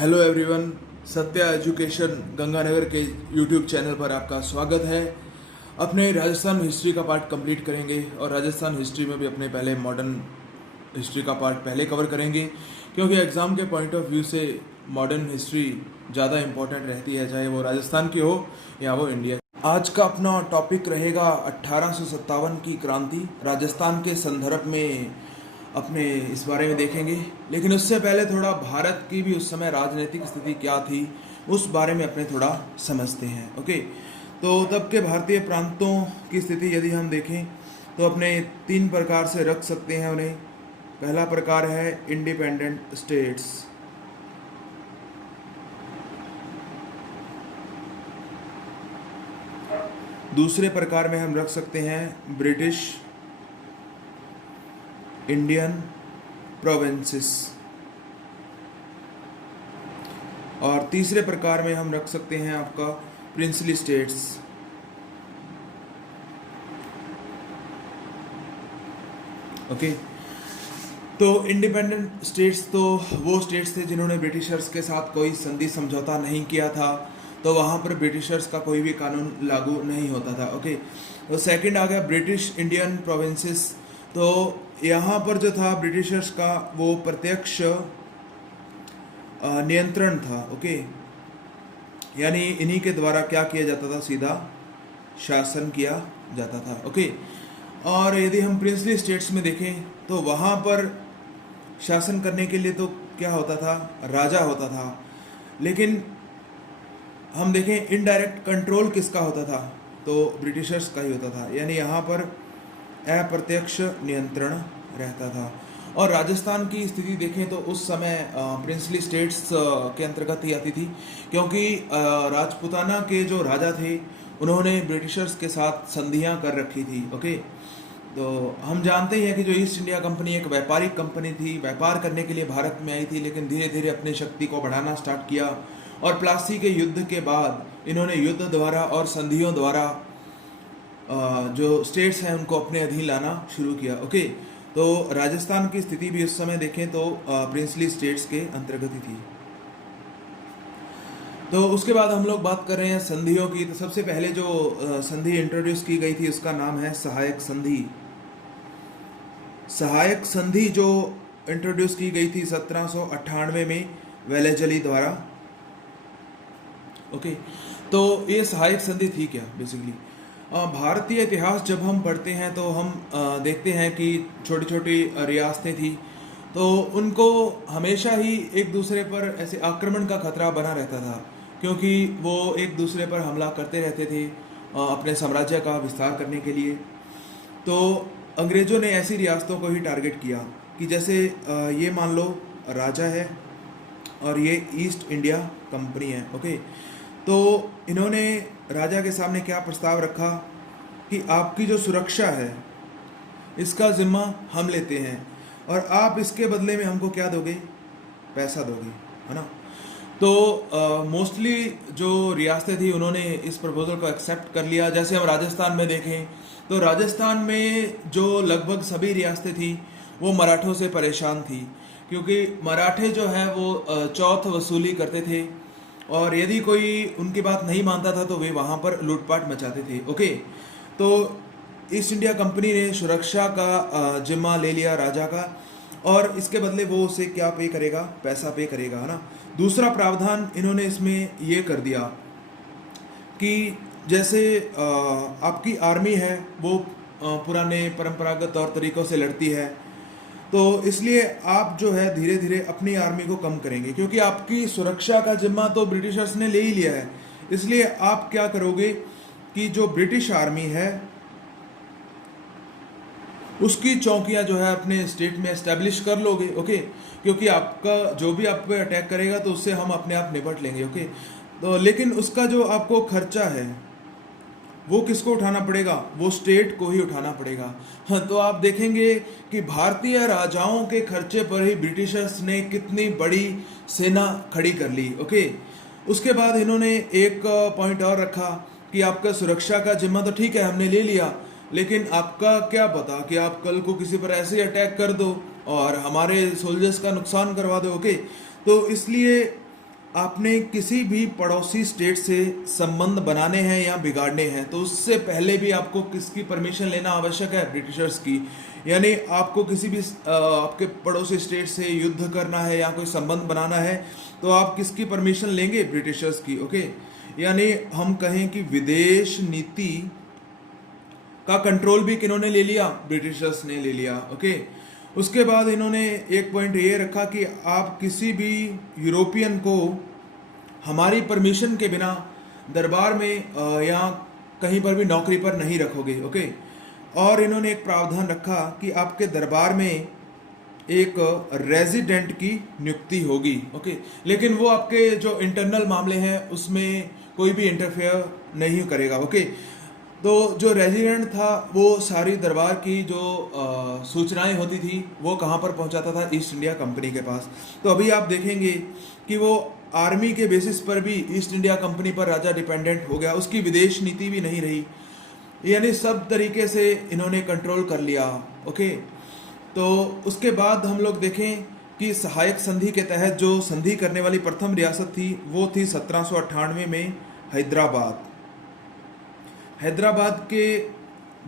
Hello everyone, Satya education Ganganagar के YouTube channel पर आपका स्वागत है। अपने राजस्थान हिस्ट्री का पार्ट कंप्लीट करेंगे और राजस्थान हिस्ट्री में भी अपने पहले मॉडर्न हिस्ट्री का पार्ट पहले कवर करेंगे, क्योंकि एग्ज़ाम के पॉइंट ऑफ व्यू से मॉडर्न हिस्ट्री ज़्यादा इम्पोर्टेंट रहती है, चाहे वो राजस्थान की हो या वो इंडिया। आज का अपना टॉपिक रहेगा 1857 की क्रांति। राजस्थान के संदर्भ में अपने इस बारे में देखेंगे, लेकिन उससे पहले थोड़ा भारत की भी उस समय राजनीतिक स्थिति क्या थी उस बारे में अपने थोड़ा समझते हैं। ओके, तो तब के भारतीय प्रांतों की स्थिति यदि हम देखें तो अपने तीन प्रकार से रख सकते हैं उन्हें। पहला प्रकार है इंडिपेंडेंट स्टेट्स, दूसरे प्रकार में हम रख सकते हैं ब्रिटिश इंडियन प्रोविंसेस, और तीसरे प्रकार में हम रख सकते हैं आपका प्रिंसली स्टेट्स। ओके, तो इंडिपेंडेंट स्टेट्स तो वो स्टेट्स थे जिन्होंने ब्रिटिशर्स के साथ कोई संधि समझौता नहीं किया था, तो वहाँ पर ब्रिटिशर्स का कोई भी कानून लागू नहीं होता था। ओके, तो सेकंड आ गया ब्रिटिश इंडियन प्रोविंसेस। तो यहाँ पर जो था ब्रिटिशर्स का वो प्रत्यक्ष नियंत्रण था। ओके, यानी इन्हीं के द्वारा क्या किया जाता था, सीधा शासन किया जाता था। ओके, और यदि हम प्रिंसली स्टेट्स में देखें तो वहाँ पर शासन करने के लिए तो क्या होता था, राजा होता था, लेकिन हम देखें इनडायरेक्ट कंट्रोल किसका होता था, तो ब्रिटिशर्स का ही होता था, यानी यहाँ पर अप्रत्यक्ष नियंत्रण रहता था। और राजस्थान की स्थिति देखें तो उस समय प्रिंसली स्टेट्स के अंतर्गत ही आती थी, क्योंकि राजपूताना के जो राजा थे उन्होंने ब्रिटिशर्स के साथ संधियां कर रखी थी। ओके, तो हम जानते ही हैं कि जो ईस्ट इंडिया कंपनी एक व्यापारिक कंपनी थी, व्यापार करने के लिए भारत में आई थी, लेकिन धीरे धीरे अपनी शक्ति को बढ़ाना स्टार्ट किया, और प्लासी के युद्ध के बाद इन्होंने युद्ध द्वारा और संधियों द्वारा जो स्टेट्स हैं उनको अपने अधीन लाना शुरू किया। ओके, तो राजस्थान की स्थिति भी उस समय देखें तो प्रिंसली स्टेट्स के अंतर्गत ही थी। तो उसके बाद हम लोग बात कर रहे हैं संधियों की। तो सबसे पहले जो संधि इंट्रोड्यूस की गई थी उसका नाम है सहायक संधि। सहायक संधि जो इंट्रोड्यूस की गई थी 1798 में वेलेजली द्वारा। ओके, तो ये सहायक संधि थी क्या बेसिकली। भारतीय इतिहास जब हम पढ़ते हैं तो हम देखते हैं कि छोटी छोटी रियासतें थी, तो उनको हमेशा ही एक दूसरे पर ऐसे आक्रमण का खतरा बना रहता था, क्योंकि वो एक दूसरे पर हमला करते रहते थे अपने साम्राज्य का विस्तार करने के लिए। तो अंग्रेज़ों ने ऐसी रियासतों को ही टारगेट किया कि जैसे ये मान लो राजा है और ये ईस्ट इंडिया कंपनी है। ओके, तो इन्होंने राजा के सामने क्या प्रस्ताव रखा कि आपकी जो सुरक्षा है इसका जिम्मा हम लेते हैं, और आप इसके बदले में हमको क्या दोगे, पैसा दोगे, है ना। तो मोस्टली जो रियासतें थी उन्होंने इस प्रपोजल को एक्सेप्ट कर लिया। जैसे हम राजस्थान में देखें तो राजस्थान में जो लगभग सभी रियासतें थी वो मराठों से परेशान थी, क्योंकि मराठे जो है वो चौथ वसूली करते थे, और यदि कोई उनकी बात नहीं मानता था तो वे वहाँ पर लूटपाट मचाते थे। ओके, तो ईस्ट इंडिया कंपनी ने सुरक्षा का जिम्मा ले लिया राजा का, और इसके बदले वो उसे क्या पे करेगा, पैसा पे करेगा, है ना। दूसरा प्रावधान इन्होंने इसमें ये कर दिया कि जैसे आपकी आर्मी है वो पुराने परंपरागत तौर तरीक़ों से लड़ती है, तो इसलिए आप जो है धीरे धीरे अपनी आर्मी को कम करेंगे, क्योंकि आपकी सुरक्षा का जिम्मा तो ब्रिटिशर्स ने ले ही लिया है। इसलिए आप क्या करोगे कि जो ब्रिटिश आर्मी है उसकी चौकियां जो है अपने स्टेट में एस्टेब्लिश कर लोगे। ओके, क्योंकि आपका जो भी आप पे अटैक करेगा तो उससे हम अपने आप निपट लेंगे। ओके, तो लेकिन उसका जो आपको खर्चा है वो किसको उठाना पड़ेगा, वो स्टेट को ही उठाना पड़ेगा। हाँ, तो आप देखेंगे कि भारतीय राजाओं के खर्चे पर ही ब्रिटिशर्स ने कितनी बड़ी सेना खड़ी कर ली। ओके, उसके बाद इन्होंने एक पॉइंट और रखा कि आपका सुरक्षा का जिम्मा तो ठीक है हमने ले लिया, लेकिन आपका क्या पता कि आप कल को किसी पर ऐसे अटैक कर दो और हमारे सोल्जर्स का नुकसान करवा दो। ओके, तो इसलिए आपने किसी भी पड़ोसी स्टेट से संबंध बनाने हैं या बिगाड़ने हैं तो उससे पहले भी आपको किसकी परमिशन लेना आवश्यक है? ब्रिटिशर्स की। यानी आपको किसी भी आपके पड़ोसी स्टेट से युद्ध करना है या कोई संबंध बनाना है तो आप किसकी परमिशन लेंगे? ब्रिटिशर्स की। ओके, यानी हम कहें कि विदेश नीति का कंट्रोल भी किन्होंने ले लिया? ब्रिटिशर्स ने ले लिया। ओके, उसके बाद इन्होंने एक पॉइंट ये रखा कि आप किसी भी यूरोपियन को हमारी परमिशन के बिना दरबार में या कहीं पर भी नौकरी पर नहीं रखोगे। ओके, और इन्होंने एक प्रावधान रखा कि आपके दरबार में एक रेजिडेंट की नियुक्ति होगी। ओके, लेकिन वो आपके जो इंटरनल मामले हैं उसमें कोई भी इंटरफेयर नहीं करेगा। ओके, तो जो रेजिडेंट था वो सारी दरबार की जो सूचनाएं होती थी वो कहाँ पर पहुंचाता था? ईस्ट इंडिया कंपनी के पास। तो अभी आप देखेंगे कि वो आर्मी के बेसिस पर भी ईस्ट इंडिया कंपनी पर राजा डिपेंडेंट हो गया, उसकी विदेश नीति भी नहीं रही, यानी सब तरीके से इन्होंने कंट्रोल कर लिया। ओके, तो उसके बाद हम लोग देखें कि सहायक संधि के तहत जो संधि करने वाली प्रथम रियासत थी वो थी 1798 में हैदराबाद। हैदराबाद के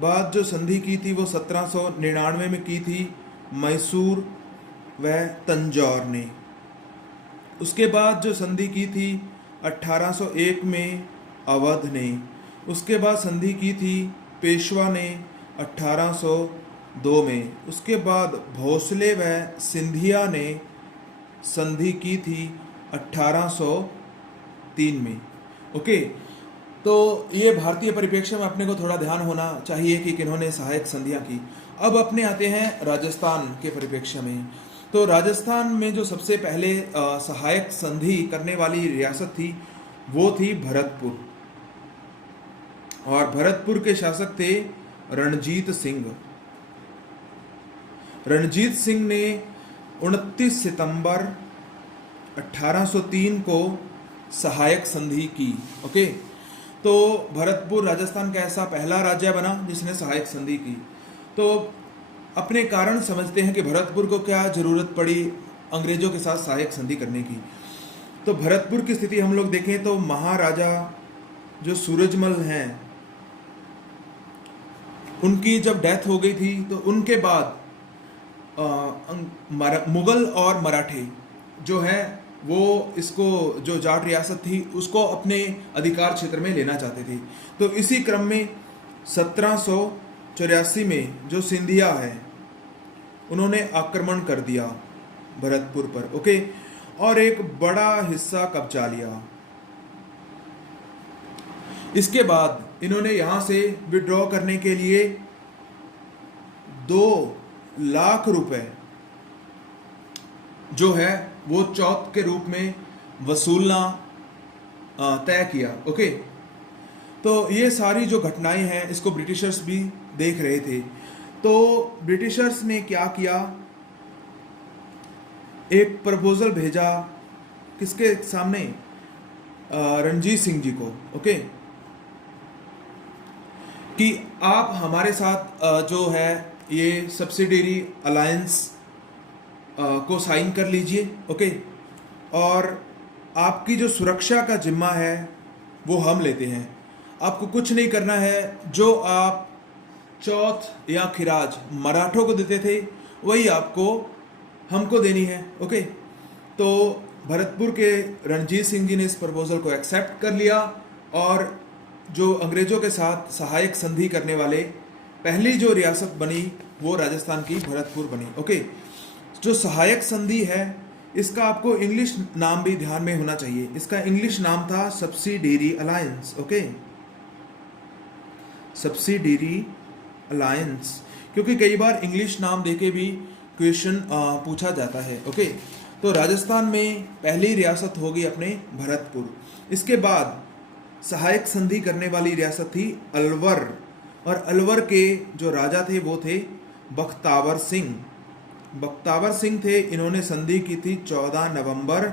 बाद जो संधि की थी वो 1799 में की थी मैसूर व तंजौर ने। उसके बाद जो संधि की थी 1801 में अवध ने। उसके बाद संधि की थी पेशवा ने 1802 में। उसके बाद भोसले व सिंधिया ने संधि की थी 1803 में। ओके, तो ये भारतीय परिप्रेक्ष्य में अपने को थोड़ा ध्यान होना चाहिए कि किन्होंने सहायक संधियां की। अब अपने आते हैं राजस्थान के परिप्रेक्ष्य में। तो राजस्थान में जो सबसे पहले सहायक संधि करने वाली रियासत थी वो थी भरतपुर, और भरतपुर के शासक थे रणजीत सिंह। रणजीत सिंह ने 29 सितंबर 1803 को सहायक संधि की। ओके, तो भरतपुर राजस्थान का ऐसा पहला राज्य बना जिसने सहायक संधि की। तो अपने कारण समझते हैं कि भरतपुर को क्या जरूरत पड़ी अंग्रेजों के साथ सहायक संधि करने की। तो भरतपुर की स्थिति हम लोग देखें तो महाराजा जो सूरजमल हैं उनकी जब डेथ हो गई थी तो उनके बाद मुगल और मराठे जो है वो इसको जो जाट रियासत थी उसको अपने अधिकार क्षेत्र में लेना चाहते थे। तो इसी क्रम में 1784 में जो सिंधिया है उन्होंने आक्रमण कर दिया भरतपुर पर। ओके, और एक बड़ा हिस्सा कब्जा लिया। इसके बाद इन्होंने यहां से विड्रॉ करने के लिए 2 लाख रुपए जो है वो चौथ के रूप में वसूलना तय किया। ओके, तो ये सारी जो घटनाएं हैं इसको ब्रिटिशर्स भी देख रहे थे। तो ब्रिटिशर्स ने क्या किया, एक प्रपोजल भेजा किसके सामने? रणजीत सिंह जी को। ओके, कि आप हमारे साथ जो है ये सब्सिडियरी अलायंस को साइन कर लीजिए। ओके, और आपकी जो सुरक्षा का जिम्मा है वो हम लेते हैं। आपको कुछ नहीं करना है, जो आप चौथ या खिराज मराठों को देते थे वही आपको हमको देनी है। ओके, तो भरतपुर के रणजीत सिंह जी ने इस प्रपोजल को एक्सेप्ट कर लिया और जो अंग्रेजों के साथ सहायक संधि करने वाले पहली जो रियासत बनी वो राजस्थान की भरतपुर बनी। ओके, जो सहायक संधि है इसका आपको इंग्लिश नाम भी ध्यान में होना चाहिए। इसका इंग्लिश नाम था subsidiary alliance. Okay, subsidiary alliance, क्योंकि कई बार इंग्लिश नाम देके भी क्वेश्चन पूछा जाता है। ओके, तो राजस्थान में पहली रियासत होगी अपने भरतपुर। इसके बाद सहायक संधि करने वाली रियासत थी अलवर, और अलवर के जो राजा थे वो थे बख्तावर सिंह। बख्तावर सिंह थे, इन्होंने संधि की थी 14 नवंबर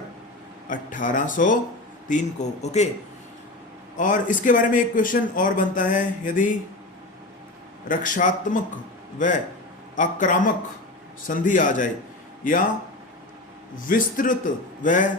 1803 को। ओके, और इसके बारे में एक क्वेश्चन और बनता है, यदि रक्षात्मक व आक्रामक संधि आ जाए या विस्तृत व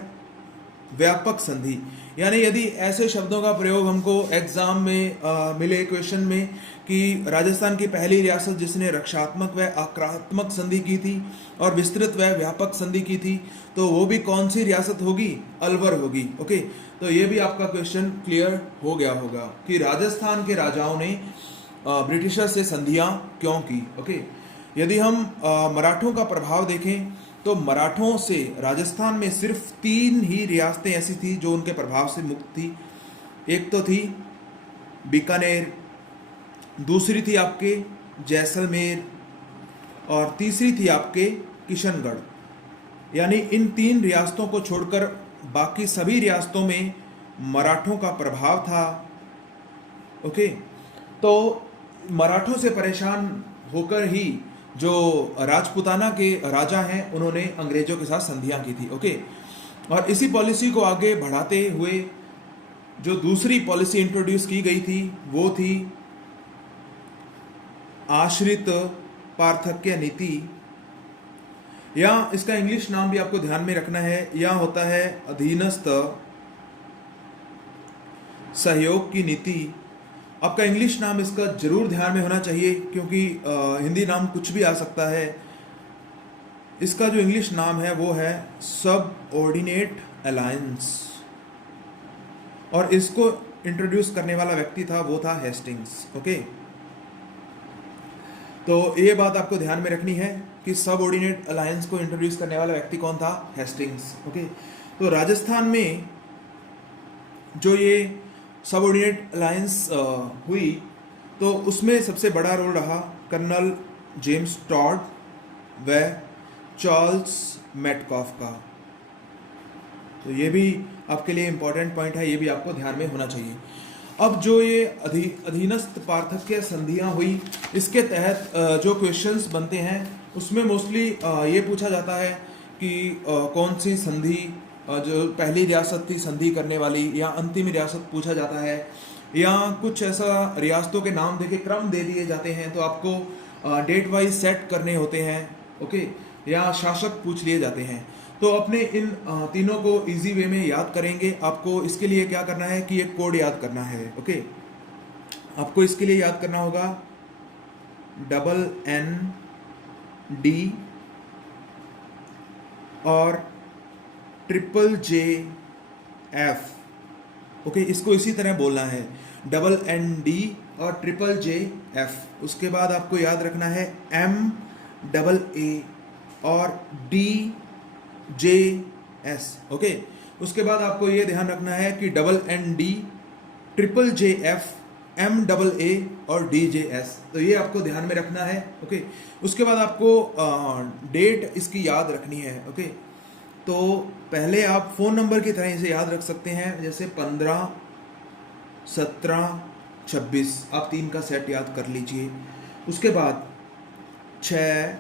व्यापक संधि। यानी यदि ऐसे शब्दों का प्रयोग हमको एग्जाम में मिले क्वेश्चन में कि राजस्थान की पहली रियासत जिसने रक्षात्मक व आक्रामक संधि की थी और विस्तृत व व्यापक संधि की थी, तो वो भी कौन सी रियासत होगी? अलवर होगी। ओके, तो ये भी आपका क्वेश्चन क्लियर हो गया होगा कि राजस्थान के राजाओं ने ब्रिटिशर से संधियां क्यों की। ओके, यदि हम मराठों का प्रभाव देखें तो मराठों से राजस्थान में सिर्फ 3 ही रियासतें ऐसी थी जो उनके प्रभाव से मुक्त थी। एक तो थी बीकानेर, दूसरी थी आपके जैसलमेर और तीसरी थी आपके किशनगढ़। यानी इन 3 रियासतों को छोड़कर बाकी सभी रियासतों में मराठों का प्रभाव था। ओके, तो मराठों से परेशान होकर ही जो राजपूताना के राजा हैं उन्होंने अंग्रेजों के साथ संधियां की थी। ओके, और इसी पॉलिसी को आगे बढ़ाते हुए जो दूसरी पॉलिसी इंट्रोड्यूस की गई थी वो थी आश्रित पार्थक्य नीति, या इसका इंग्लिश नाम भी आपको ध्यान में रखना है, या होता है अधीनस्थ सहयोग की नीति। आपका इंग्लिश नाम इसका जरूर ध्यान में होना चाहिए क्योंकि हिंदी नाम कुछ भी आ सकता है। इसका जो इंग्लिश नाम है वो है सबऑर्डिनेट अलायंस, और इसको इंट्रोड्यूस करने वाला व्यक्ति था वो था हेस्टिंग्स। ओके, तो ये बात आपको ध्यान में रखनी है कि सबऑर्डिनेट अलायंस को इंट्रोड्यूस करने वाला व्यक्ति कौन था? हेस्टिंग्स। ओके, तो राजस्थान में जो ये सबऑर्डिनेट अलायंस हुई तो उसमें सबसे बड़ा रोल रहा कर्नल जेम्स टॉड व चार्ल्स मेटकॉफ का। तो ये भी आपके लिए इंपॉर्टेंट पॉइंट है, ये भी आपको ध्यान में होना चाहिए। अब जो ये अधीनस्थ पार्थक्य संधियां हुई, इसके तहत जो क्वेश्चंस बनते हैं उसमें मोस्टली ये पूछा जाता है कि कौन सी संधि जो पहली रियासत थी संधि करने वाली, या अंतिम रियासत पूछा जाता है, या कुछ ऐसा रियासतों के नाम देके क्रम दे दिए जाते हैं तो आपको डेट वाइज सेट करने होते हैं। ओके, या शासक पूछ लिए जाते हैं। तो अपने इन तीनों को इजी वे में याद करेंगे। आपको इसके लिए क्या करना है कि एक कोड याद करना है। ओके, आपको इसके लिए याद करना होगा NND और JJF। ओके, इसको इसी तरह बोलना है, NND और JJF। उसके बाद आपको याद रखना है MMA और DJS। ओके, उसके बाद आपको ये ध्यान रखना है कि NND, JJF, MMA और DJS। तो ये आपको ध्यान में रखना है। ओके, उसके बाद आपको डेट इसकी याद रखनी है। ओके, तो पहले आप फ़ोन नंबर की तरह इसे याद रख सकते हैं, जैसे 15, 17, 26। आप 3 का सेट याद कर लीजिए। उसके बाद 6,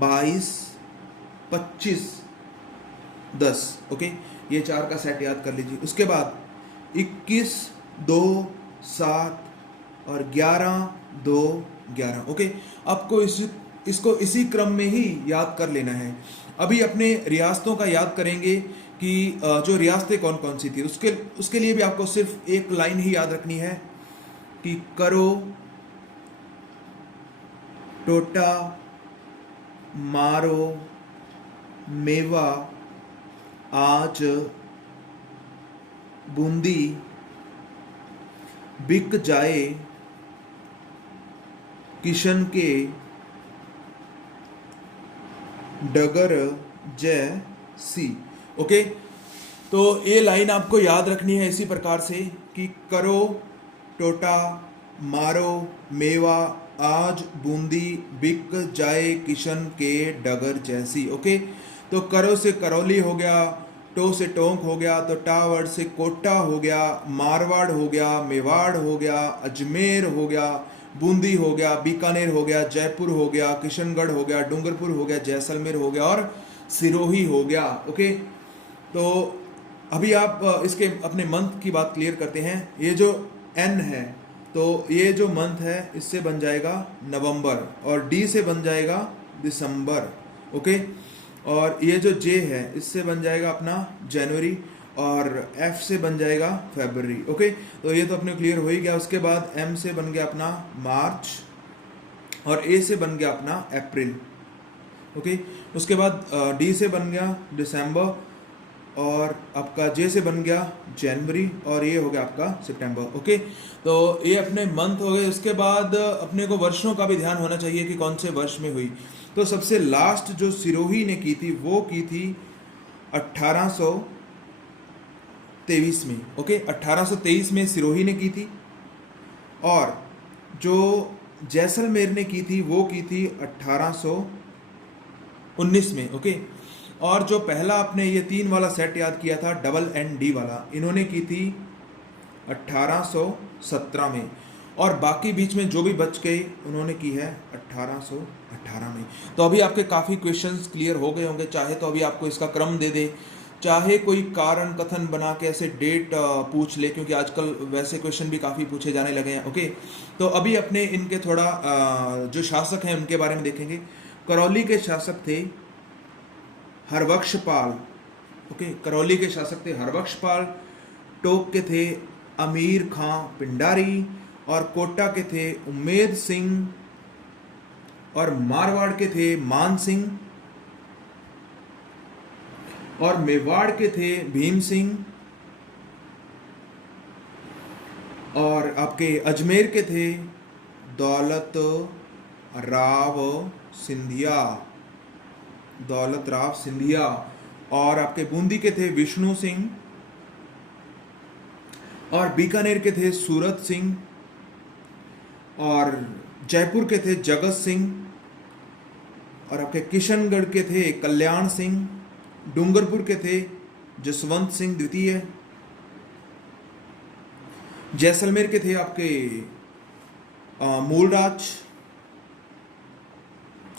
22, 25, 10। ओके, ये 4 का सेट याद कर लीजिए। उसके बाद 21, 2, 7 और 11, 2, 11। ओके, आपको इसको इसी क्रम में ही याद कर लेना है। अभी अपने रियासतों का याद करेंगे कि जो रियासतें कौन कौन सी थी। उसके लिए भी आपको सिर्फ एक लाइन ही याद रखनी है कि करो, टोटा, मारो, मेवा, आज, बूंदी, बिक जाए, किशन के, डगर जैसी। ओके, तो ये लाइन आपको याद रखनी है इसी प्रकार से कि करो, टोटा, मारो, मेवा, आज, बूंदी, बिक जाए, किशन के, डगर जैसी। ओके, तो करो से करौली हो गया, टो से टोंक हो गया, तो टा वर्ड से कोटा हो गया, मारवाड़ हो गया, मेवाड़ हो गया, अजमेर हो गया, बूंदी हो गया, बीकानेर हो गया, जयपुर हो गया, किशनगढ़ हो गया, डूंगरपुर हो गया, जैसलमेर हो गया और सिरोही हो गया। ओके, तो अभी आप इसके अपने मंथ की बात क्लियर करते हैं। ये जो N है तो ये जो मंथ है इससे बन जाएगा नवंबर, और D से बन जाएगा दिसंबर। ओके, और ये जो J है इससे बन जाएगा अपना जनवरी, और एफ से बन जाएगा फरवरी। ओके, तो ये तो अपने क्लियर हो ही गया। उसके बाद एम से बन गया अपना मार्च और ए से बन गया अपना अप्रैल। ओके, उसके बाद डी से बन गया दिसंबर और आपका जे से बन गया जनवरी और ये हो गया आपका सितंबर। ओके, तो ये अपने मंथ हो गए। उसके बाद अपने को वर्षों का भी ध्यान होना चाहिए कि कौन से वर्ष में हुई। तो सबसे लास्ट जो सिरोही ने की थी वो की थी 1823 में। ओके, 1823 में सिरोही ने की थी और जो जैसलमेर ने की थी वो की थी 1819 में। ओके, और जो पहला आपने ये 3 वाला सेट याद किया था डबल एंड डी वाला, इन्होंने की थी 1817 में और बाकी बीच में जो भी बच गई उन्होंने की है 1818 में। तो अभी आपके काफ़ी क्वेश्चंस क्लियर हो गए होंगे। चाहे तो अभी आपको इसका क्रम दे दे, चाहे कोई कारण कथन बना के ऐसे डेट पूछ ले, क्योंकि आजकल वैसे क्वेश्चन भी काफ़ी पूछे जाने लगे हैं। ओके, तो अभी अपने इनके थोड़ा जो शासक हैं उनके बारे में देखेंगे। करौली के शासक थे हरबख्शपाल। ओके, करौली के शासक थे हरबख्शपाल। टोक के थे अमीर खां पिंडारी और कोटा के थे उम्मेद सिंह और मारवाड़ के थे मान सिंह और मेवाड़ के थे भीम सिंह और आपके अजमेर के थे दौलत राव सिंधिया। दौलत राव सिंधिया और आपके बूंदी के थे विष्णु सिंह और बीकानेर के थे सूरत सिंह और जयपुर के थे जगत सिंह और आपके किशनगढ़ के थे कल्याण सिंह। डूंगरपुर के थे जसवंत सिंह द्वितीय। जैसलमेर के थे आपके मूलराज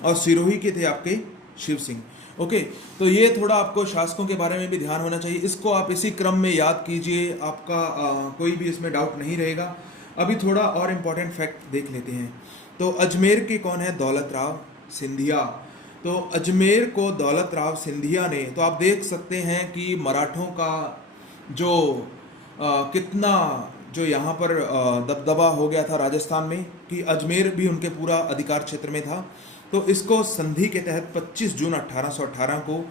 और सिरोही के थे आपके शिव सिंह। ओके, तो ये थोड़ा आपको शासकों के बारे में भी ध्यान होना चाहिए। इसको आप इसी क्रम में याद कीजिए, आपका कोई भी इसमें डाउट नहीं रहेगा। अभी थोड़ा और इम्पोर्टेंट फैक्ट देख लेते हैं। तो अजमेर के कौन है? दौलत राव सिंधिया। तो अजमेर को दौलत राव सिंधिया ने, तो आप देख सकते हैं कि मराठों का जो कितना जो यहाँ पर दबदबा हो गया था राजस्थान में, कि अजमेर भी उनके पूरा अधिकार क्षेत्र में था। तो इसको संधि के तहत 25 जून 1818 को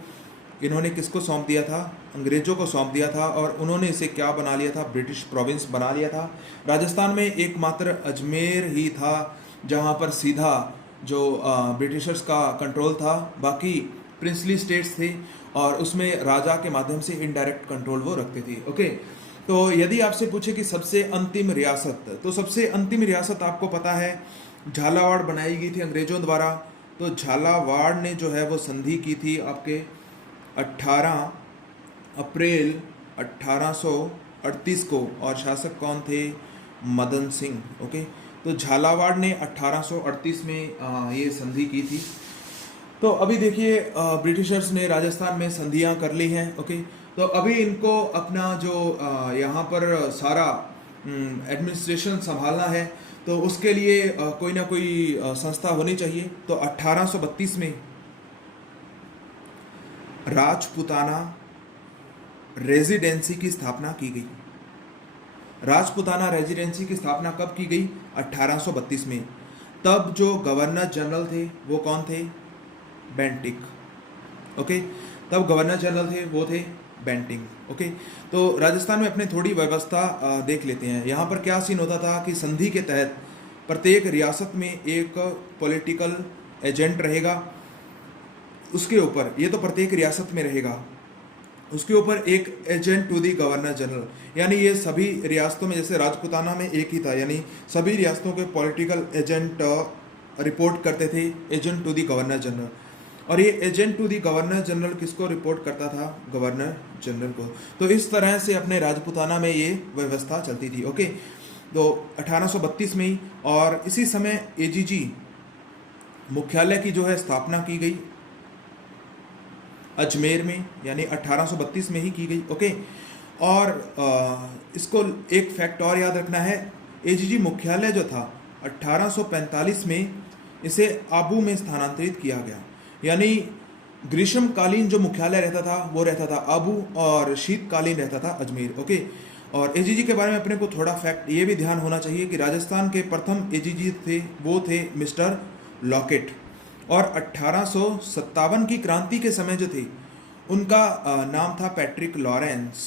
इन्होंने किसको सौंप दिया था? अंग्रेजों को सौंप दिया था और उन्होंने इसे क्या बना लिया था? ब्रिटिश प्रोविंस बना लिया था। राजस्थान में एकमात्र अजमेर ही था जहाँ पर सीधा जो ब्रिटिशर्स का कंट्रोल था, बाकी प्रिंसली स्टेट्स थे और उसमें राजा के माध्यम से इनडायरेक्ट कंट्रोल वो रखते थे। ओके, तो यदि आपसे पूछे कि सबसे अंतिम रियासत, तो सबसे अंतिम रियासत आपको पता है झालावाड़ बनाई गई थी अंग्रेजों द्वारा। तो झालावाड़ ने जो है वो संधि की थी आपके 18 अप्रैल 1838 को और शासक कौन थे? मदन सिंह। ओके, तो झालावाड़ ने 1838 में ये संधि की थी। तो अभी देखिए ब्रिटिशर्स ने राजस्थान में संधियां कर ली हैं। ओके, तो अभी इनको अपना जो यहाँ पर सारा एडमिनिस्ट्रेशन संभालना है, तो उसके लिए कोई ना कोई संस्था होनी चाहिए। तो 1832 में राजपुताना रेजिडेंसी की स्थापना की गई। राजपुताना रेजिडेंसी की स्थापना कब की गई? 1832 में। तब जो गवर्नर जनरल थे वो कौन थे? बेंटिक। ओके, तब गवर्नर जनरल थे वो थे बेंटिंग। ओके, तो राजस्थान में अपने थोड़ी व्यवस्था देख लेते हैं। यहाँ पर क्या सीन होता था कि संधि के तहत प्रत्येक रियासत में एक पॉलिटिकल एजेंट रहेगा, उसके ऊपर, ये तो प्रत्येक रियासत में रहेगा, उसके ऊपर एक agent to the governor general. यानी ये सभी रियासतों में, जैसे राजपुताना में एक ही था, यानी सभी रियासतों के पॉलिटिकल एजेंट रिपोर्ट करते थे agent to the governor general. और ये agent to the governor general किसको रिपोर्ट करता था? गवर्नर जनरल को। तो इस तरह से अपने राजपुताना में ये व्यवस्था चलती थी। ओके, तो 1832 में ही, और इसी समय एजीजी मुख्यालय की जो है स्थापना की गई अजमेर में, यानी 1832 में ही की गई। ओके, और इसको एक फैक्ट और याद रखना है, एजीजी मुख्यालय जो था 1845 में इसे आबू में स्थानांतरित किया गया। यानी ग्रीष्मकालीन जो मुख्यालय रहता था वो रहता था आबू, और शीतकालीन रहता था अजमेर। ओके। और एजीजी के बारे में अपने को थोड़ा फैक्ट ये भी ध्यान होना चाहिए कि राजस्थान के प्रथम एजीजी थे वो थे मिस्टर लॉकेट, और 1857 की क्रांति के समय जो थे उनका नाम था पैट्रिक लॉरेंस।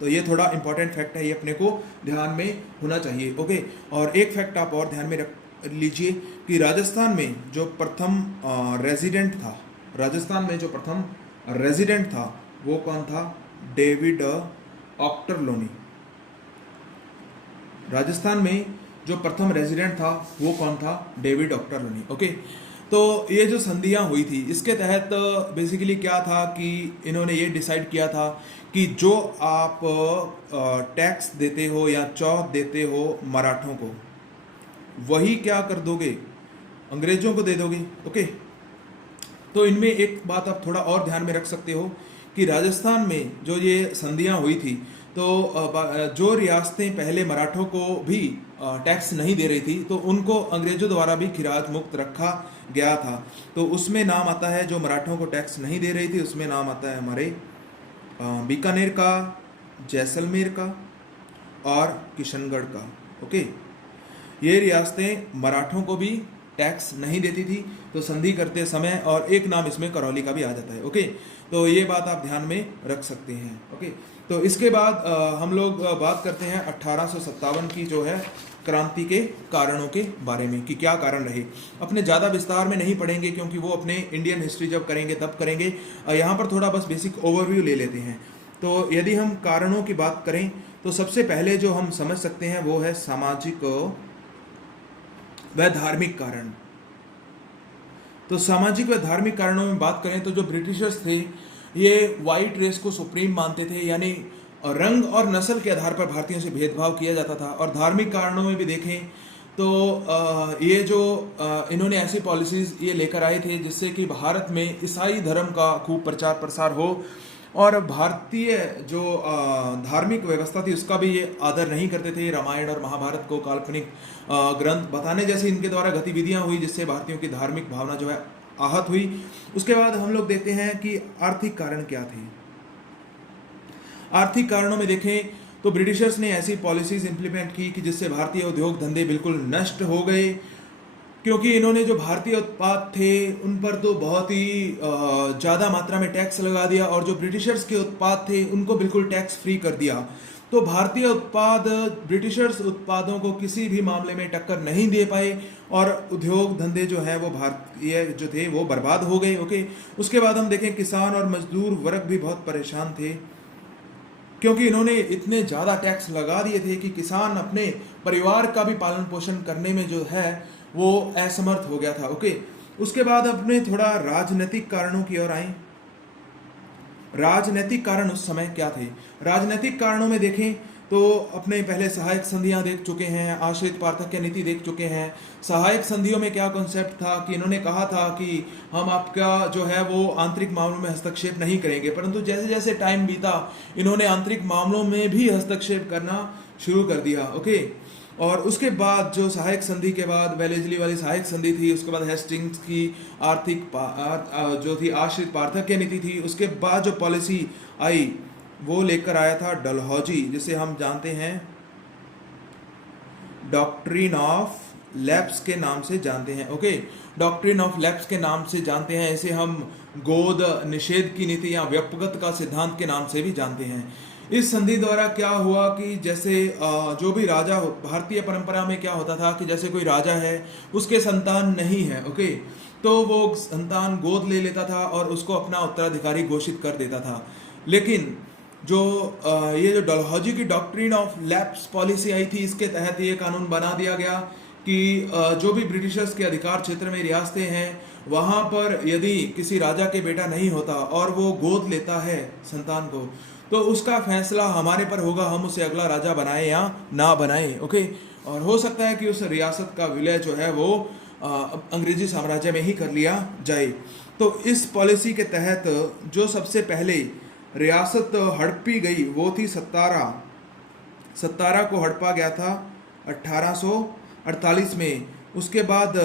तो ये थोड़ा इंपॉर्टेंट फैक्ट है, ये अपने को ध्यान में होना चाहिए। ओके। और एक फैक्ट आप और ध्यान में रख लीजिए कि राजस्थान में जो प्रथम रेजिडेंट था, राजस्थान में जो प्रथम रेजिडेंट था वो कौन था? David Ochterlony. राजस्थान में जो प्रथम रेजिडेंट था वो कौन था? David Ochterlony. ओके। तो ये जो संधियां हुई थी इसके तहत बेसिकली क्या था कि इन्होंने ये डिसाइड किया था कि जो आप टैक्स देते हो या चौथ देते हो मराठों को, वही क्या कर दोगे? अंग्रेजों को दे दोगे। ओके। तो इनमें एक बात आप थोड़ा और ध्यान में रख सकते हो कि राजस्थान में जो ये संधियां हुई थी तो जो रियासतें पहले मराठों को भी टैक्स नहीं दे रही थी तो उनको अंग्रेजों द्वारा भी खिराज मुक्त रखा गया था। तो उसमें नाम आता है, जो मराठों को टैक्स नहीं दे रही थी उसमें नाम आता है हमारे बीकानेर का, जैसलमेर का और किशनगढ़ का। ओके। ये रियासतें मराठों को भी टैक्स नहीं देती थी तो संधि करते समय, और एक नाम इसमें करौली का भी आ जाता है। ओके। तो ये बात आप ध्यान में रख सकते हैं। ओके। तो इसके बाद हम लोग बात करते हैं 1857 की जो है क्रांति के कारणों के बारे में कि क्या कारण रहे। अपने ज़्यादा विस्तार में नहीं पढ़ेंगे क्योंकि वो अपने इंडियन हिस्ट्री जब करेंगे तब करेंगे। यहाँ पर थोड़ा बस बेसिक ओवरव्यू ले लेते हैं। तो यदि हम कारणों की बात करें तो सबसे पहले जो हम समझ सकते हैं वो है सामाजिक व धार्मिक कारण। तो सामाजिक व धार्मिक कारणों में बात करें तो जो ब्रिटिशर्स थे ये वाइट रेस को सुप्रीम मानते थे, यानी रंग और नस्ल के आधार पर भारतीयों से भेदभाव किया जाता था। और धार्मिक कारणों में भी देखें तो ये जो इन्होंने ऐसी पॉलिसीज ये लेकर आए थे जिससे कि भारत में ईसाई धर्म का खूब प्रचार प्रसार हो, और भारतीय जो धार्मिक व्यवस्था थी उसका भी ये आदर नहीं करते थे। रामायण और महाभारत को काल्पनिक ग्रंथ बताने जैसी इनके द्वारा गतिविधियां हुई जिससे भारतीयों की धार्मिक भावना जो है आहत हुई। उसके बाद हम लोग देखते हैं कि आर्थिक कारण क्या थे। आर्थिक कारणों में देखें तो ब्रिटिशर्स ने ऐसी पॉलिसीज इंप्लीमेंट की कि जिससे भारतीय उद्योग धंधे बिल्कुल नष्ट हो गए, क्योंकि इन्होंने जो भारतीय उत्पाद थे उन पर तो बहुत ही ज़्यादा मात्रा में टैक्स लगा दिया, और जो ब्रिटिशर्स के उत्पाद थे उनको बिल्कुल टैक्स फ्री कर दिया। तो भारतीय उत्पाद ब्रिटिशर्स उत्पादों को किसी भी मामले में टक्कर नहीं दे पाए, और उद्योग धंधे जो है वो भारतीय जो थे वो बर्बाद हो गए। ओके। उसके बाद हम देखें किसान और मजदूर वर्ग भी बहुत परेशान थे, क्योंकि इन्होंने इतने ज़्यादा टैक्स लगा दिए थे कि किसान अपने परिवार का भी पालन पोषण करने में जो है वो असमर्थ हो गया था। ओके। उसके बाद अपने थोड़ा राजनीतिक कारणों की ओर आए। राजनीतिक कारण उस समय क्या थे? राजनीतिक कारणों में देखें तो अपने पहले सहायक संधियां देख चुके हैं, आश्रित पार्थक्य नीति देख चुके हैं। सहायक संधियों में क्या कॉन्सेप्ट था कि इन्होंने कहा था कि हम आपका जो है वो आंतरिक मामलों में हस्तक्षेप नहीं करेंगे, परंतु जैसे जैसे टाइम बीता इन्होंने आंतरिक मामलों में भी हस्तक्षेप करना शुरू कर दिया। ओके। और उसके बाद जो सहायक संधि के बाद वेलेस्ली वाली सहायक संधि थी, उसके बाद हेस्टिंग्स की आर्थिक जो थी आश्रित पार्थक्य नीति थी, उसके बाद जो पॉलिसी आई वो लेकर आया था डलहौजी, जिसे हम जानते हैं डॉक्ट्रिन ऑफ लैप्स के नाम से जानते हैं। ओके। डॉक्ट्रिन ऑफ लैप्स के नाम से जानते हैं। इसे हम गोद निषेध की नीति या व्यक्तिगत का सिद्धांत के नाम से भी जानते हैं। इस संधि द्वारा क्या हुआ कि जैसे जो भी राजा, भारतीय परंपरा में क्या होता था कि जैसे कोई राजा है उसके संतान नहीं है, ओके, तो वो संतान गोद ले लेता था और उसको अपना उत्तराधिकारी घोषित कर देता था। लेकिन जो ये जो डलहौजी की डॉक्ट्रिन ऑफ लैप्स पॉलिसी आई थी, इसके तहत ये कानून बना दिया गया कि जो भी ब्रिटिशर्स के अधिकार क्षेत्र में रियासतें हैं वहाँ पर यदि किसी राजा के बेटा नहीं होता और वो गोद लेता है संतान को, तो उसका फैसला हमारे पर होगा, हम उसे अगला राजा बनाएं या ना बनाएं। ओके। और हो सकता है कि उस रियासत का विलय जो है वो अंग्रेजी साम्राज्य में ही कर लिया जाए। तो इस पॉलिसी के तहत जो सबसे पहले रियासत हड़पी गई वो थी सतारा। सतारा को हड़पा गया था 1848 में। उसके बाद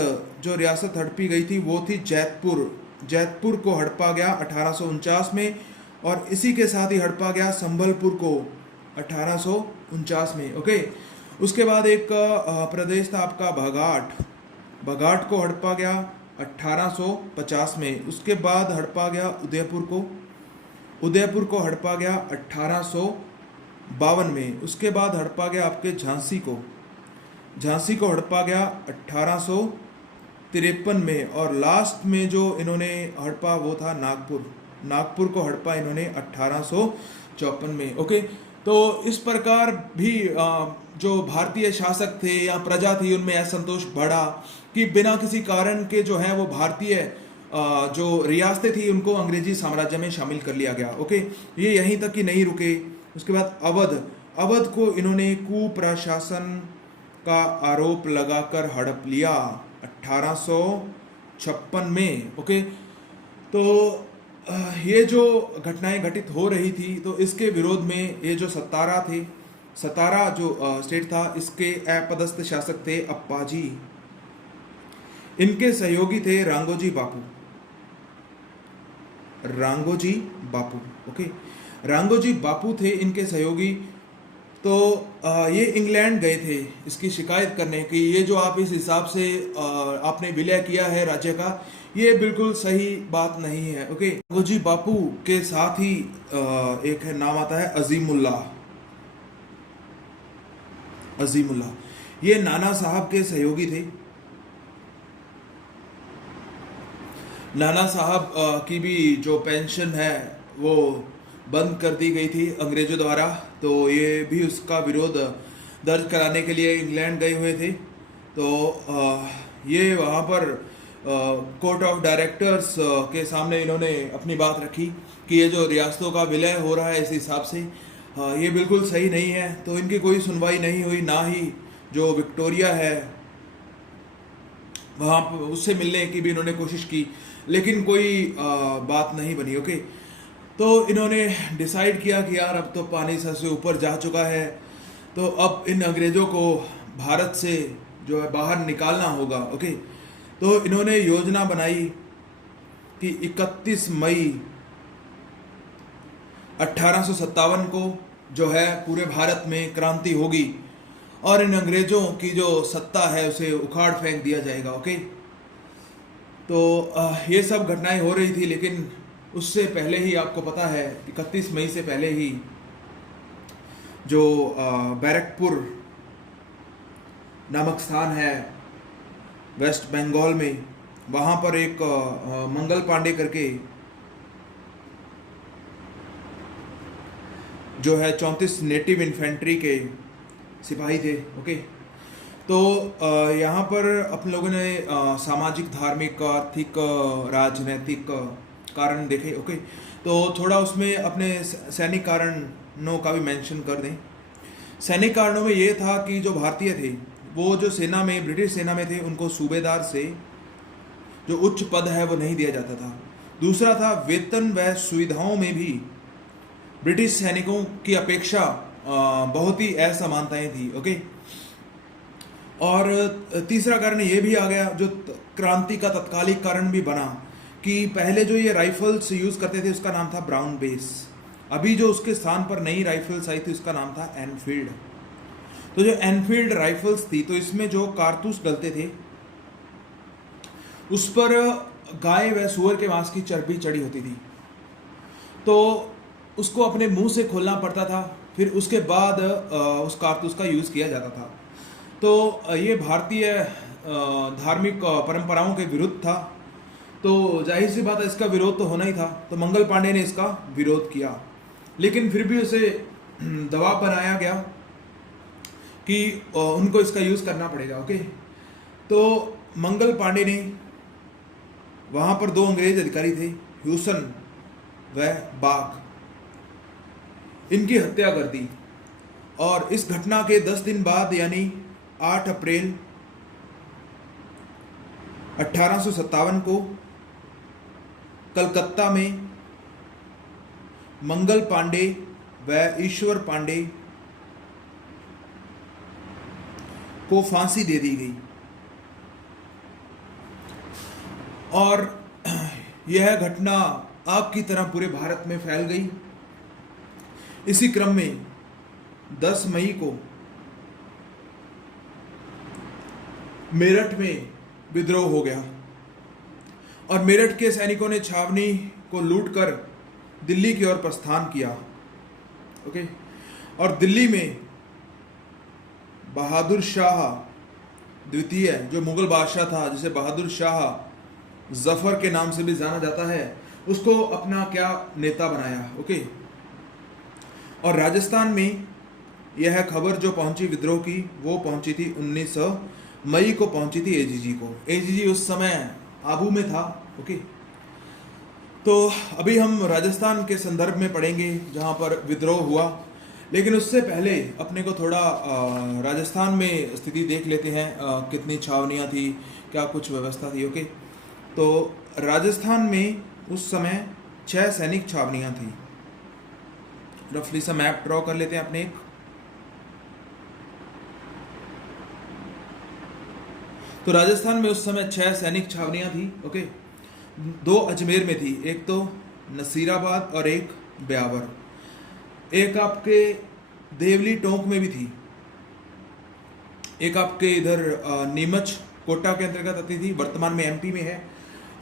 जो रियासत हड़पी गई थी वो थी जैतपुर जैतपुर को हड़पा गया 1849 में, और इसी के साथ ही हड़पा गया संबलपुर को 1849 में। ओके, उसके बाद एक प्रदेश था आपका बघाट, बघाट को हड़पा गया 1850 में। उसके बाद हड़पा गया उदयपुर को, उदयपुर को हड़पा गया 1852 में। उसके बाद हड़पा गया आपके झांसी को, झांसी को हड़पा गया 1853 में। और लास्ट में जो इन्होंने हड़पा वो था नागपुर, नागपुर को हड़पा इन्होंने 1854 में। ओके, तो इस प्रकार भी जो भारतीय शासक थे या प्रजा थी उनमें असंतोष बढ़ा कि बिना किसी कारण के जो है वो भारतीय जो रियासतें थी उनको अंग्रेजी साम्राज्य में शामिल कर लिया गया। ओके, ये यहीं तक कि नहीं रुके। उसके बाद अवध, अवध को इन्होंने कुप्रशासन का आरोप लगाकर हड़प लिया 1856 में। ओके, तो ये जो घटनाएं घटित हो रही थी तो इसके विरोध में ये जो सतारा थे, सतारा जो स्टेट था, इसके अपदस्थ शासक थे अप्पाजी, इनके सहयोगी थे रांगोजी बापू, रांगोजी बापू। ओके, रांगोजी बापू थे इनके सहयोगी। तो ये इंग्लैंड गए थे इसकी शिकायत करने की ये जो आप इस हिसाब से आपने विलय किया है राज्य का, ये बिल्कुल सही बात नहीं है। ओके, रांगोजी बापू के साथ ही एक है नाम आता है अजीमुल्ला, अजीमुल्ला, ये नाना साहब के सहयोगी थे। नाना साहब की भी जो पेंशन है वो बंद कर दी गई थी अंग्रेजों द्वारा, तो ये भी उसका विरोध दर्ज कराने के लिए इंग्लैंड गए हुए थे। तो ये वहाँ पर कोर्ट ऑफ डायरेक्टर्स के सामने इन्होंने अपनी बात रखी कि ये जो रियासतों का विलय हो रहा है इस हिसाब से ये बिल्कुल सही नहीं है। तो इनकी कोई सुनवाई नहीं हुई, ना ही जो विक्टोरिया है वहाँ उससे मिलने की भी इन्होंने कोशिश की, लेकिन कोई बात नहीं बनी। ओके, तो इन्होंने डिसाइड किया कि यार अब तो पानी सर से ऊपर जा चुका है, तो अब इन अंग्रेज़ों को भारत से जो है बाहर निकालना होगा। ओके, तो इन्होंने योजना बनाई कि 31 मई 1857 को जो है पूरे भारत में क्रांति होगी और इन अंग्रेजों की जो सत्ता है उसे उखाड़ फेंक दिया जाएगा। ओके, तो ये सब घटनाएं हो रही थी, लेकिन उससे पहले ही आपको पता है 31 मई से पहले ही जो बैरकपुर नामक स्थान है वेस्ट बंगाल में, वहाँ पर एक मंगल पांडे करके जो है 34 नेटिव इन्फेंट्री के सिपाही थे। ओके, तो यहाँ पर अपन लोगों ने सामाजिक, धार्मिक, आर्थिक, राजनीतिक कारण देखे। ओके, तो थोड़ा उसमें अपने सैनिक कारणों का भी मेंशन कर दें। सैनिक कारणों में ये था कि जो भारतीय थे वो जो सेना में, ब्रिटिश सेना में थे, उनको सूबेदार से जो उच्च पद है वो नहीं दिया जाता था। दूसरा था वेतन व सुविधाओं में भी ब्रिटिश सैनिकों की अपेक्षा बहुत ही असमानताएं थी। ओके, और तीसरा कारण ये भी आ गया जो क्रांति का तत्कालिक कारण भी बना कि पहले जो ये राइफल्स यूज़ करते थे उसका नाम था ब्राउन बेस, अभी जो उसके स्थान पर नई राइफल्स आई थी उसका नाम था एनफील्ड। तो जो एनफील्ड राइफल्स थी तो इसमें जो कारतूस डलते थे उस पर गाय व सुअर के मांस की चर्बी चढ़ी होती थी, तो उसको अपने मुंह से खोलना पड़ता था, फिर उसके बाद उस कारतूस का यूज़ किया जाता था। तो ये भारतीय धार्मिक परंपराओं के विरुद्ध था, तो जाहिर सी बात है इसका विरोध तो होना ही था। तो मंगल पांडे ने इसका विरोध किया, लेकिन फिर भी उसे दबाव बनाया गया कि उनको इसका यूज़ करना पड़ेगा। ओके, तो मंगल पांडे ने वहाँ पर 2 अंग्रेज अधिकारी थे, ह्यूसन व बाग, इनकी हत्या कर दी। और इस घटना के 10 दिन बाद यानी 8 अप्रैल 1857 को कलकत्ता में मंगल पांडे व ईश्वर पांडे को फांसी दे दी गई। और यह घटना आग की तरह पूरे भारत में फैल गई। इसी क्रम में 10 मई को मेरठ में विद्रोह हो गया और मेरठ के सैनिकों ने छावनी को लूटकर दिल्ली की ओर प्रस्थान किया। ओके, और दिल्ली में बहादुर शाह द्वितीय, जो मुगल बादशाह था, जिसे बहादुर शाह जफर के नाम से भी जाना जाता है, उसको अपना क्या नेता बनाया। ओके, और राजस्थान में यह खबर जो पहुंची विद्रोह की, वो पहुंची थी 19 मई को पहुंची थी एजीजी को। एजीजी उस समय आबू में था। ओके, तो अभी हम राजस्थान के संदर्भ में पढ़ेंगे जहां पर विद्रोह हुआ, लेकिन उससे पहले अपने को थोड़ा राजस्थान में स्थिति देख लेते हैं। कितनी छावनियां थी, क्या कुछ व्यवस्था थी। ओके, तो राजस्थान में उस समय 6 सैनिक छावनियां थी। रफली सा मैप ड्रॉ कर लेते हैं अपने एक। तो राजस्थान में उस समय 6 सैनिक छावनियां थी। ओके, 2 अजमेर में थी, एक तो नसीराबाद और एक ब्यावर। एक आपके देवली टोंक में भी थी, एक आपके इधर नीमच कोटा के अंतर्गत आती थी, वर्तमान में एमपी में है,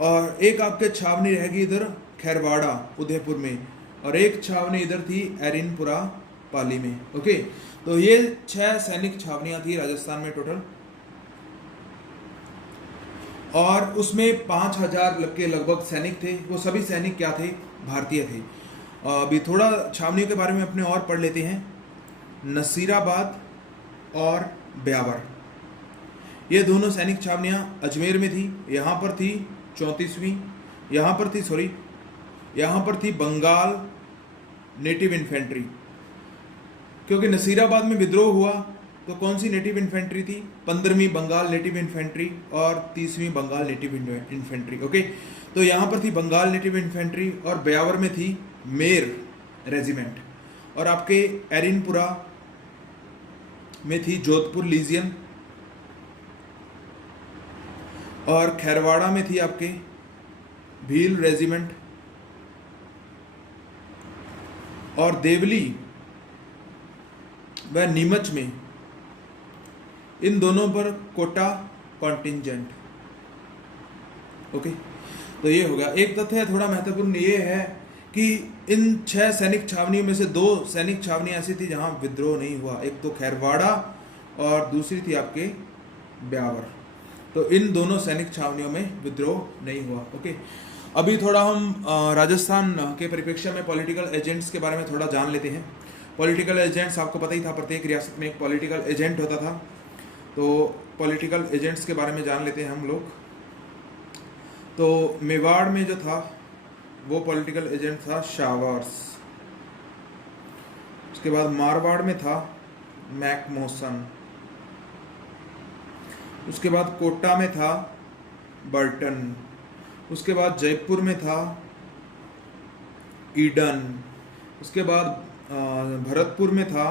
और एक आपके छावनी रहेगी इधर खैरवाड़ा उदयपुर में, और एक छावनी इधर थी एरिनपुरा पाली में। ओके, तो ये 6 सैनिक छावनियां थी राजस्थान में टोटल, और उसमें 5000 के लगभग सैनिक थे। वो सभी सैनिक क्या थे? भारतीय थे। अभी थोड़ा छावनियों के बारे में अपने और पढ़ लेते हैं। नसीराबाद और ब्यावर, ये दोनों सैनिक छावनियां अजमेर में थी। यहाँ पर थी 34वीं, यहाँ पर थी बंगाल नेटिव इन्फेंट्री, क्योंकि नसीराबाद में विद्रोह हुआ तो कौन सी नेटिव इन्फेंट्री थी? 15वीं बंगाल नेटिव इन्फेंट्री और 30वीं बंगाल नेटिव इन्फेंट्री। ओके, तो यहाँ पर थी बंगाल नेटिव इन्फेंट्री, और ब्यावर में थी मेर रेजिमेंट, और आपके एरिनपुरा में थी जोधपुर लीजियन, और खैरवाड़ा में थी आपके भील रेजिमेंट, और देवली व नीमच में इन दोनों पर कोटा कॉन्टिंजेंट। ओके, तो ये हो गया। एक तथ्य थोड़ा महत्वपूर्ण ये है कि इन 6 सैनिक छावनियों में से 2 सैनिक छावनियां ऐसी थी जहां विद्रोह नहीं हुआ, एक तो खैरवाड़ा और दूसरी थी आपके ब्यावर। तो इन दोनों सैनिक छावनियों में विद्रोह नहीं हुआ। ओके, अभी थोड़ा हम राजस्थान के परिप्रेक्ष्य में पॉलिटिकल एजेंट्स के बारे में थोड़ा जान लेते हैं। पॉलिटिकल एजेंट्स आपको पता ही था, प्रत्येक रियासत में एक पॉलिटिकल एजेंट होता था। तो पॉलिटिकल एजेंट्स के बारे में जान लेते हैं हम लोग। तो मेवाड़ में जो था वो पॉलिटिकल एजेंट था शावर्स। उसके बाद मारवाड़ में था मैकमोसन। उसके बाद कोटा में था बर्टन। उसके बाद जयपुर में था ईडन। उसके बाद भरतपुर में था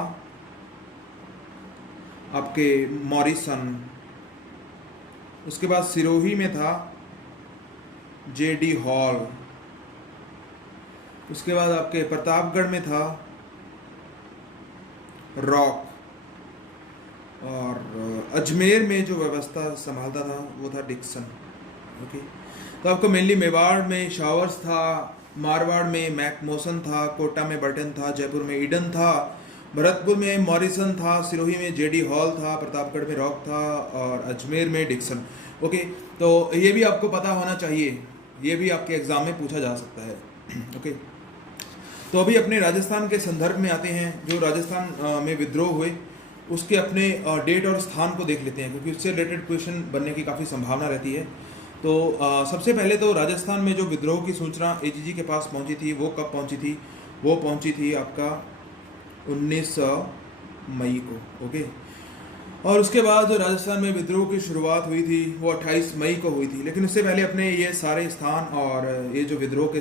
आपके मॉरिसन। उसके बाद सिरोही में था जेडी हॉल। उसके बाद आपके प्रतापगढ़ में था रॉक, और अजमेर में जो व्यवस्था संभालता था वो था डिक्सन। ओके, तो आपको मेनली मेवाड़ में शावर्स था, मारवाड़ में मैकमोसन था, कोटा में बर्टन था, जयपुर में ईडन था, भरतपुर में मॉरिसन था, सिरोही में जेडी हॉल था, प्रतापगढ़ में रॉक था, और अजमेर में डिक्सन। ओके, तो ये भी आपको पता होना चाहिए, ये भी आपके एग्जाम में पूछा जा सकता है। ओके, तो अभी अपने राजस्थान के संदर्भ में आते हैं। जो राजस्थान में विद्रोह हुए उसके अपने डेट और स्थान को देख लेते हैं, क्योंकि उससे रिलेटेड क्वेश्चन बनने की काफ़ी संभावना रहती है। तो सबसे पहले तो राजस्थान में जो विद्रोह की सूचना एजीजी के पास पहुंची थी वो कब पहुंची थी? वो पहुंची थी आपका 19 मई को। ओके, और उसके बाद जो राजस्थान में विद्रोह की शुरुआत हुई थी वो 28 मई को हुई थी। लेकिन उससे पहले अपने ये सारे स्थान और ये जो विद्रोह के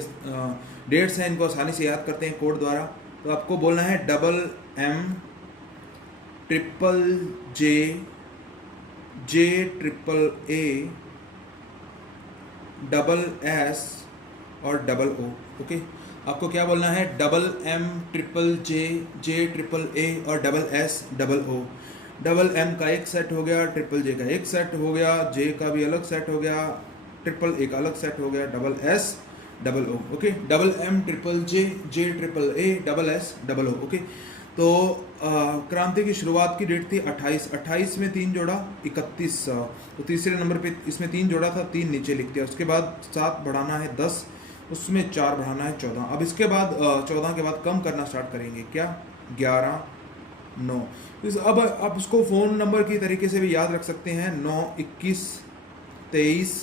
डेट्स हैं इनको आसानी से याद करते हैं कोड द्वारा। तो आपको बोलना है MM JJAA SS और डबल ओ। ओके, आपको क्या बोलना है? Double M triple J, J triple A और double S double O. Double M का एक सेट हो गया, ट्रिपल जे का एक सेट हो गया, जे का भी अलग सेट हो गया, ट्रिपल ए का अलग सेट हो गया, double S double O. Okay, double M triple J, J triple A, double S double O. Okay, तो क्रांति की शुरुआत की डेट थी 28, 28 में 3 जोड़ा 31, तो तीसरे नंबर पे इसमें 3 जोड़ा था, 3 नीचे लिख दिया। उसके बाद 7 बढ़ाना है 10, उसमें 4 बढ़ाना है 14। अब इसके बाद 14 के बाद कम करना स्टार्ट करेंगे, क्या? 11 9। अब आप उसको फ़ोन नंबर की तरीके से भी याद रख सकते हैं, 9 21 23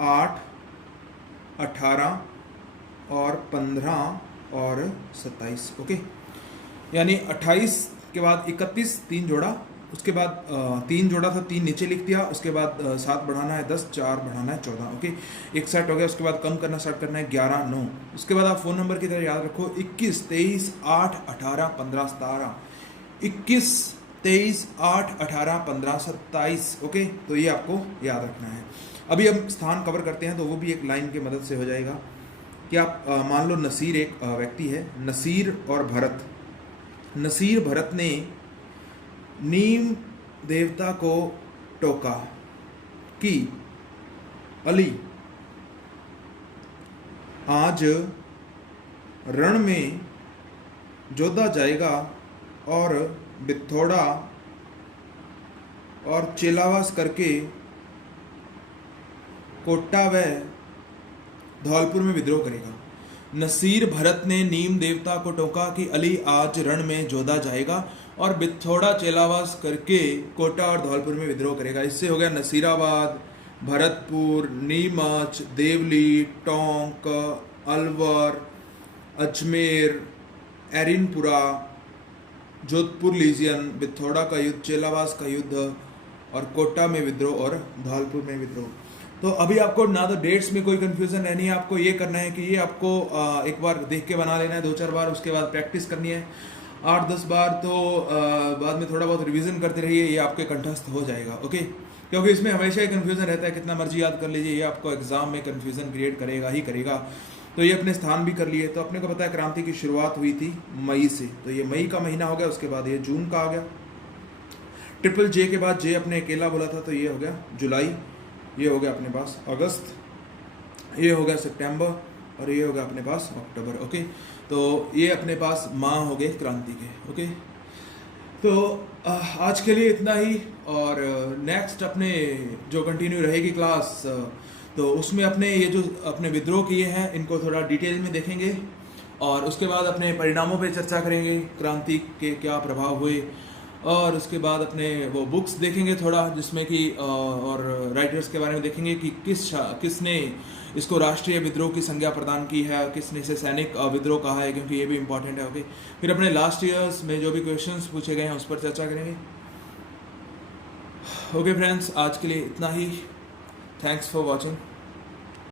8 18 और 15 और 27। ओके, यानी 28 के बाद 31, 3 जोड़ा, उसके बाद 3 जोड़ा था, 3 नीचे लिख दिया, उसके बाद 7 बढ़ाना है 10, 4 बढ़ाना है 14। ओके, एक सेट हो गया। उसके बाद कम करना स्टार्ट करना है 11 9। उसके बाद आप फ़ोन नंबर की तरह याद रखो 21 23 8 18 15 17, 21 23 8 18 15 27। ओके, तो ये आपको याद रखना है। अभी हम स्थान कवर करते हैं तो वो भी एक लाइन की मदद से हो जाएगा कि आप मान लो नसीर एक व्यक्ति है, नसीर और भरत। नसीर भरत ने नीम देवता को टोका कि अली आज रण में जोधा जाएगा और बिथोड़ा और चेलावास करके कोटा व धौलपुर में विद्रोह करेगा। नसीर भरत ने नीम देवता को टोका कि अली आज रण में जोधा जाएगा और बिथोड़ा चेलावास करके कोटा और धौलपुर में विद्रोह करेगा। इससे हो गया नसीराबाद, भरतपुर, नीमच, देवली, टोंक, अलवर, अजमेर, एरिनपुरा, जोधपुर लीजियन, बिथोड़ा का युद्ध, चेलावास का युद्ध और कोटा में विद्रोह और धौलपुर में विद्रोह। तो अभी आपको ना तो डेट्स में कोई कंफ्यूजन रहनी है, आपको ये करना है कि ये आपको एक बार देख के बना लेना है 2-4 बार, उसके बाद प्रैक्टिस करनी है 8-10 बार, तो बाद में थोड़ा बहुत रिवीजन करते रहिए, ये आपके कंठस्थ हो जाएगा। ओके, क्योंकि इसमें हमेशा ही कंफ्यूजन रहता है, कितना मर्जी याद कर लीजिए, ये आपको एग्जाम में कंफ्यूजन क्रिएट करेगा ही करेगा। तो ये अपने स्थान भी कर लिए। तो अपने को पता है क्रांति की शुरुआत हुई थी मई से, तो ये मई का महीना हो गया। उसके बाद ये जून का आ गया। ट्रिपल जे के बाद जे अपने अकेला बोला था, तो ये हो गया जुलाई, ये हो गया अपने पास अगस्त, ये हो गया सितंबर और ये हो गया अपने पास अक्टूबर। ओके, तो ये अपने पास माह हो गए क्रांति के। ओके, तो आज के लिए इतना ही, और नेक्स्ट अपने जो कंटिन्यू रहेगी क्लास, तो उसमें अपने ये जो अपने विद्रोह किए हैं इनको थोड़ा डिटेल में देखेंगे, और उसके बाद अपने परिणामों पे चर्चा करेंगे, क्रांति के क्या प्रभाव हुए, और उसके बाद अपने वो बुक्स देखेंगे थोड़ा, जिसमें कि और राइटर्स के बारे में देखेंगे कि किसने इसको राष्ट्रीय विद्रोह की संज्ञा प्रदान की है, किसने इसे सैनिक विद्रोह कहा है, क्योंकि ये भी इंपॉर्टेंट है। ओके, फिर अपने लास्ट ईयर्स में जो भी क्वेश्चंस पूछे गए हैं उस पर चर्चा करेंगे। ओके फ्रेंड्स, आज के लिए इतना ही। Thanks for watching.